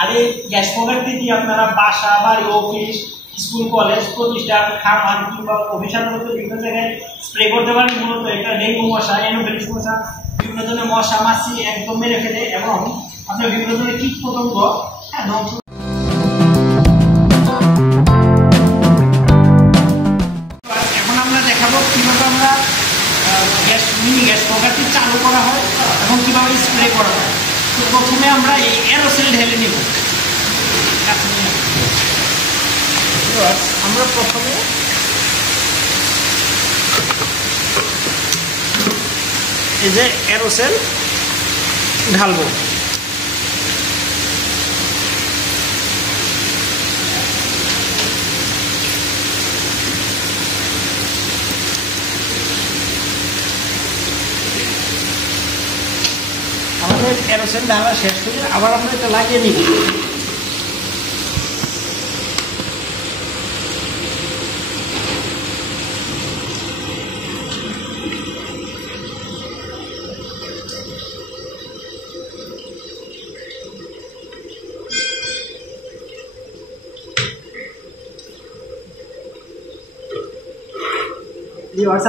আর এই গ্যাস প্রোডাক্টটি দিয়ে আপনারা বাসা, বাড়ি, অফিস, স্কুল, কলেজ, প্রতিষ্ঠান, খামার কিংবা অফিসের মধ্যে বিভিন্ন জায়গায় স্প্রে করতে পারেন। মূলত এটা ডেঙ্গু মশা, অ্যানোফিলিস মশা, বিভিন্ন ধরনের মশা মাছি একদম মেরে ফেলে এবং আপনার বিভিন্ন ধরনের কীট পতঙ্গ ধ্বংস। এখন আমরা দেখাবো কিভাবে আমরা মিনি গ্যাস প্রোডাক্টটি চালু করা হয় এবং কিভাবে স্প্রে করা হয়। তো প্রথমে আমরা এই এরোসেল ঢেলে নিব। আমরা প্রথমে এই যে এরোসেল ঢালবো। আমাদের এরোসেল ঢালা শেষ করে আবার আমরা এটা লাগিয়ে নিব।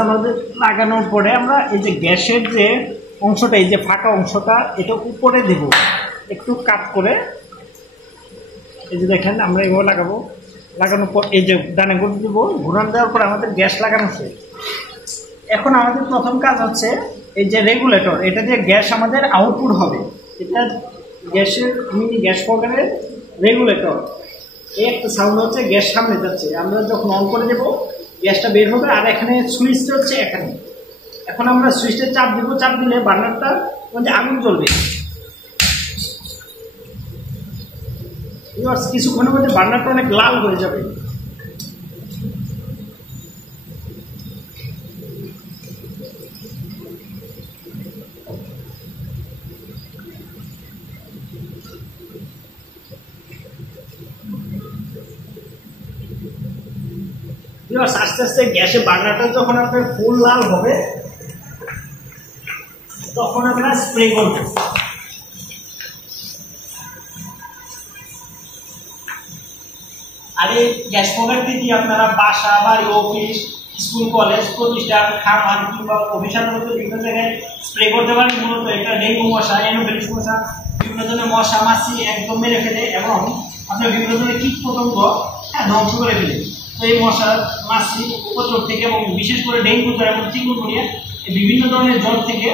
আমাদের লাগানোর পরে আমরা এই যে গ্যাসের যে অংশটা, এই যে ফাঁকা অংশটা, এটা উপরে দেব একটু কাট করে। এই যে দেখেন আমরা এভাবে লাগাবো। লাগানোর পর এই যে ডানে ঘুরে দেবো। ঘুরান দেওয়ার পর আমাদের গ্যাস লাগানো শেষ। এখন আমাদের প্রথম কাজ হচ্ছে এই যে রেগুলেটর, এটা দিয়ে গ্যাস আমাদের আউটপুট হবে। এটা গ্যাসের মিনি গ্যাস প্রোডাক্টের রেগুলেটর। এই একটা সাউন্ড হচ্ছে গ্যাস সামনে যাচ্ছে। আমরা যখন অন করে দেবো গ্যাসটা বের হবে। আর এখানে সুইচটা হচ্ছে এখানে। এখন আমরা সুইচটা চাপ দিব। চাপ দিলে বার্নারটা মধ্যে আগুন জ্বলবে। কিছুক্ষণের মধ্যে বার্নারটা অনেক লাল হয়ে যাবে। আস্তে আস্তে গ্যাসে বার্নারটা যখন আপনার ফুল লাল হবে তখন আমরা স্প্রে করব। আর এই গ্যাস প্রোডাক্টটি দিয়ে আপনারা বাসা, বাড়ি, অফিস, স্কুল, কলেজ, প্রতিষ্ঠান, খামার কিংবা অফিসের মধ্যে বিভিন্ন জায়গায় স্প্রে করতে পারেন। মূলত এটা ডেঙ্গু মশা, অ্যানোফিলিস মশা, বিভিন্ন ধরনের মশা মাছি একদম মেরে ফেলে এবং আপনার বিভিন্ন ধরনের কীট পতঙ্গ ধ্বংস করে ফেলে। তো এই মশা মাছি উপদ্রব থেকে এবং বিশেষ করে ডেঙ্গু জ্বর এবং চিকুনগুনিয়া বিভিন্ন ধরনের জ্বর থেকে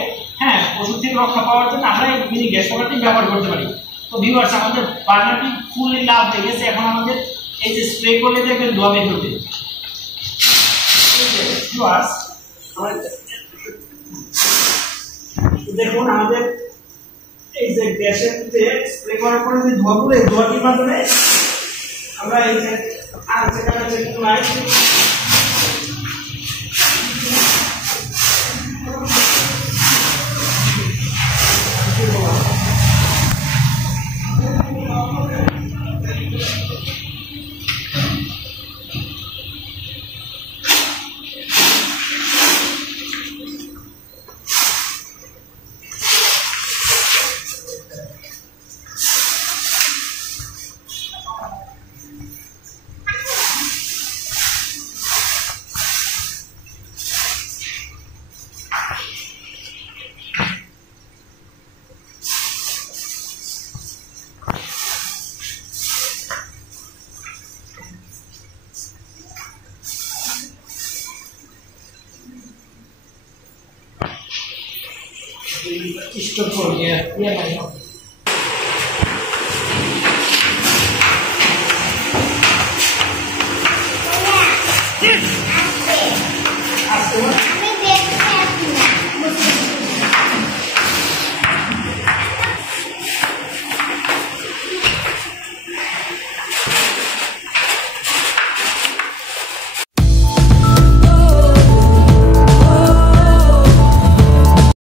ওষুধ থেকে রক্ষা পাওয়ার জন্য আমরা এই মিনি গ্যাস প্রোডাক্টটি ব্যবহার করতে পারি। তো ভিউয়ার্স, আমাদের বার্নারটি ফুললি লাল হয়ে গেছে। এখন আমাদের এই যে স্প্রে করলে দেখবেন ধোয়া বের হবে। দেখুন আমাদের এই যে গ্যাসের যে স্প্রে করার পরে যে ধোঁয়াগুলো, এই ধোঁয়াটির মাধ্যমে আমরা এই যে আর যেখানে যেগুলো লাইট stop for here.